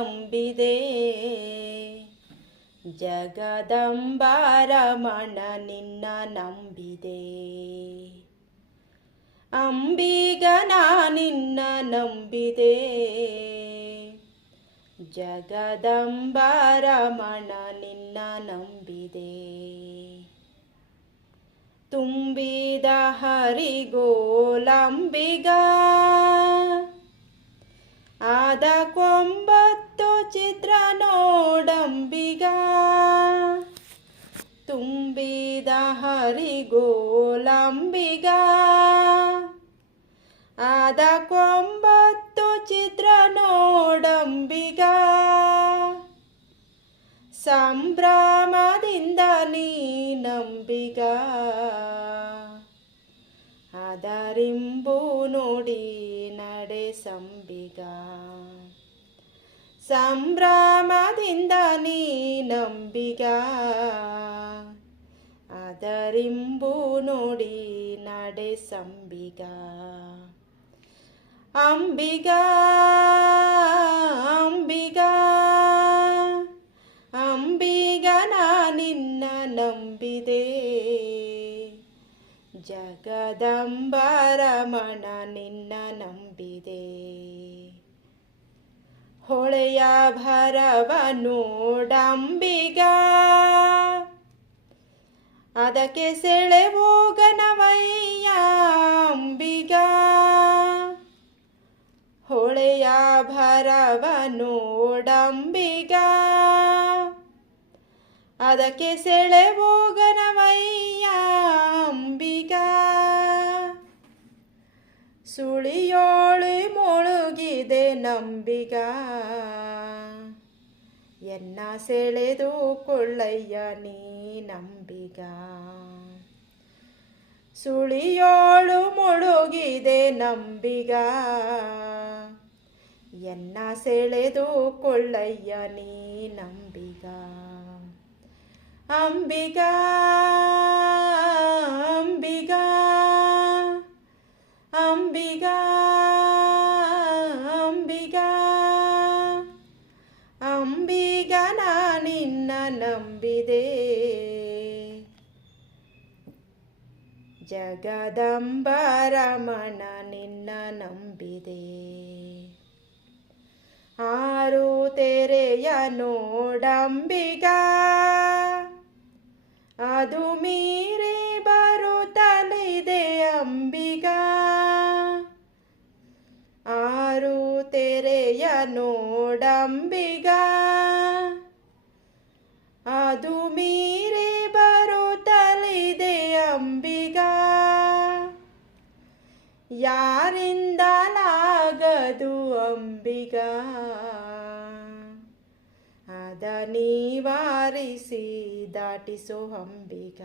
ನಂಬಿದೆ. ಜಗದಂಬಾರಮಣ ನಿನ್ನ ನಂಬಿದೆ. ಅಂಬಿಗ ನಾ ನಿನ್ನ ನಂಬಿದೆ. ಜಗದಂಬಾರಮಣ ನಿನ್ನ ನಂಬಿದೆ. ತುಂಬಿದ ಹರಿಗೋಲಂಬಿಗ, ಆದ ಕೊಂಬ ನೋಡಂಬಿಗ ತುಂಬಿದ ಹರಿಗೋಲಂಬಿಗ ಆದ ಕೊಂಬತ್ತು ಚಿತ್ರ ನೋಡಂಬಿಗ ಸಂಭ್ರಮದಿಂದ ನೀ ನಂಬಿಗ ಅದರಿಂಬು ನೋಡಿ ನಡೆ ಸಂಬಿಗ ಸಂಭ್ರಮದಿಂದ ನೀ ನಂಬಿಗ. ಅದರಿಂಬು ನೋಡಿ ನಡೆ ಸಂಬಿಗ. ಅಂಬಿಗ ಅಂಬಿಗ ಅಂಬಿಗ ನಾ ನಿನ್ನ ನಂಬಿದೆ. ಜಗದಂಬರಮಣ ನಿನ್ನ ನಂಬಿದೆ. ಹೊಳೆಯ ಭರವ ನೋಡಂಬಿಗ ಅದಕ್ಕೆ ಸೆಳೆ ಹೋಗನವಯ್ಯ ಅಂಬಿಗ. ಹೊಳೆಯ ಭರವ ನೋಡಂಬಿಗ ಅದಕ್ಕೆ ಸೆಳೆ ಹೋಗನವಯ್ಯ ಅಂಬಿಗ. ಸುಳಿಯೋಳಿ ಮುಳುಗಿದೆ ನಂಬಿಗ. ಎನ್ನ ಸೆಳೆದು ಕೊಳ್ಳಯ್ಯ ನೀ ನಂಬಿಗ. ಸುಳಿಯೋಳು ಮುಳುಗಿದೆ ನಂಬಿಗ. ಎನ್ನ ಸೆಳೆದು ಕೊಳ್ಳಯ್ಯ ನೀ ನಂಬಿಗ. ಅಂಬಿಗ, ಅಂಬಿಗಾ, ಅಂಬಿಗ. ನಿನ್ನ ನಂಬಿದೆ. ಜಗದಂಬರಮಣ ನಿನ್ನ ನಂಬಿದೆ. ಆರು ತೆರೆಯ ನೋಡಂಬಿಗ, ಅದು ಮೀರಿ ಬರುತ್ತಲಿದೆ ಅಂಬಿಗ. ಆರು ತೆರೆಯ ನೋಡಂಬಿಗ ಅದು ಮೀರಿ ಬರುತ್ತಲಿದೆ ಅಂಬಿಗ. ಯಾರಿಂದಲಾಗದು ಅಂಬಿಗ? ಅದ ನೀವಾರಿಸಿ ದಾಟಿಸೋ ಅಂಬಿಗ.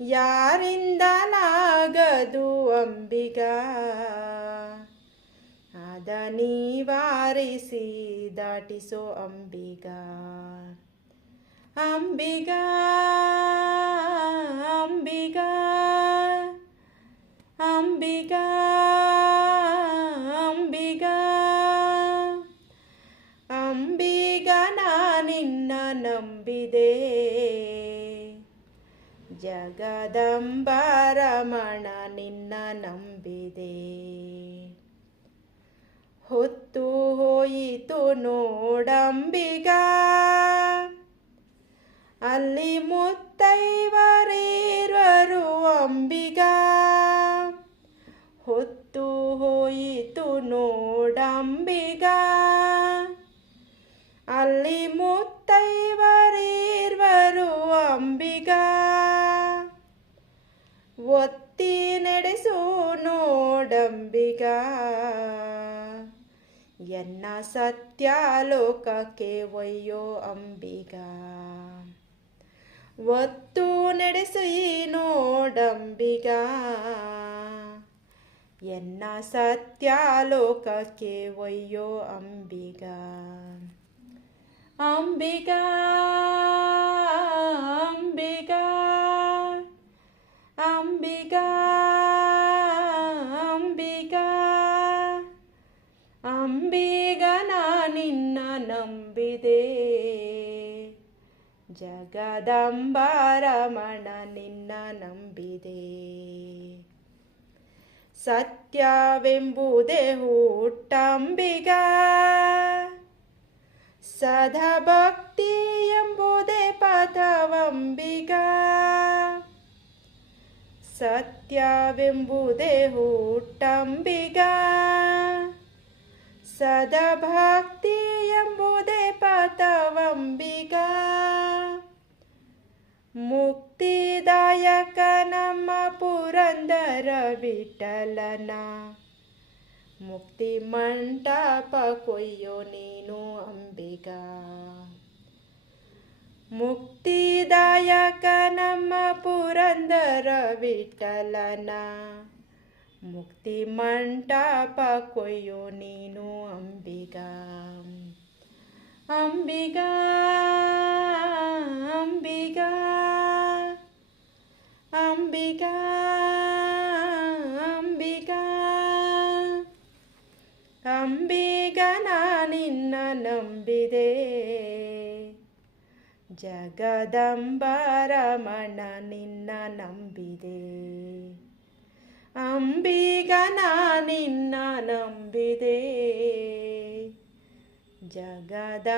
ಯಾರಿಂದಲಾಗದು ಅಂಬಿಗ? ಅದ ನಿವಾರಿಸಿ ದಾಟಿಸೋ ಅಂಬಿಗ ಅಂಬಿಗ ಅಂಬಿಗ ಅಂಬಿಗ ಅಂಬಿಗ ಅಂಬಿಗ ನಾ ನಿನ್ನ ನಂಬಿದೆ ಜಗದಂಬರಮಣ ನಿನ್ನ ನಂಬಿದೆ ಹೊತ್ತು ಹೋಯಿತು ನೋಡಂಬಿಗ. ಅಲ್ಲಿ ಮುತ್ತೈವರೀರ್ವರು ಅಂಬಿಗ. ಹೊತ್ತು ಹೋಯಿತು ನೋಡಂಬಿಗ. ಅಲ್ಲಿ ಮುತ್ತೈವರೀರ್ವರು ಅಂಬಿಗ. ಒತ್ತಿ ನಡೆಸು ನೋಡಂಬಿಗ. ಎನ್ನ ಸತ್ಯಾಲೋಕಕ್ಕೆ ಒಯ್ಯೋ ಅಂಬಿಗ. ಒತ್ತು ನಡೆಸಿ ನೋಡಂಬಿಗ. ಎನ್ನ ಸತ್ಯಾಲೋಕಕ್ಕೆ ಒಯ್ಯೋ ಅಂಬಿಗ. ಅಂಬಿಗಾ ಅಂಬಿಗ ಜಗದಂಬಾರಮಣ ನಿನ್ನ ನಂಬಿದೆ. ಸತ್ಯವೆಂಬುದೇ ಹುಟ್ಟಂಬಿಗ. ಸದಾ ಭಕ್ತಿ ಎಂಬುದೇ ಪದವಂಬಿಗ ಸತ್ಯವೆಂಬುದೇ ಹುಟ್ಟಂಬಿಗ. ಸದಾ ಎಂಬುದೇ ಪದವಂಬಿಗ ಮುಕ್ತಿದಾಯಕ ನಮ್ಮ ಪುರಂದರ ವಿಠಲನ ಮುಕ್ತಿ ಮಂಟಪ ಕೊಯ್ಯೋ ನೀನು ಅಂಬಿಗ ಮುಕ್ತಿದಾಯಕ ನಮ್ಮ ಪುರಂದರ ವಿಠಲನ ಮುಕ್ತಿ ಮಂಟಪ ಕೊಯ್ಯೋ ನೀನು ಅಂಬಿಗ ಅಂಬಿಗ ಅಂಬಿಗ ಅಂಬಿಗ ಅಂಬಿಗ ಅಂಬಿಗ ನಿನ್ನ ನಂಬಿದೆ ಜಗದಂಬರಮಣ ನಿನ್ನ ನಂಬಿದೆ ಅಂಬಿಗ ನಿನ್ನ ನಂಬಿದೆ ಜಗದಂಬರಮಣ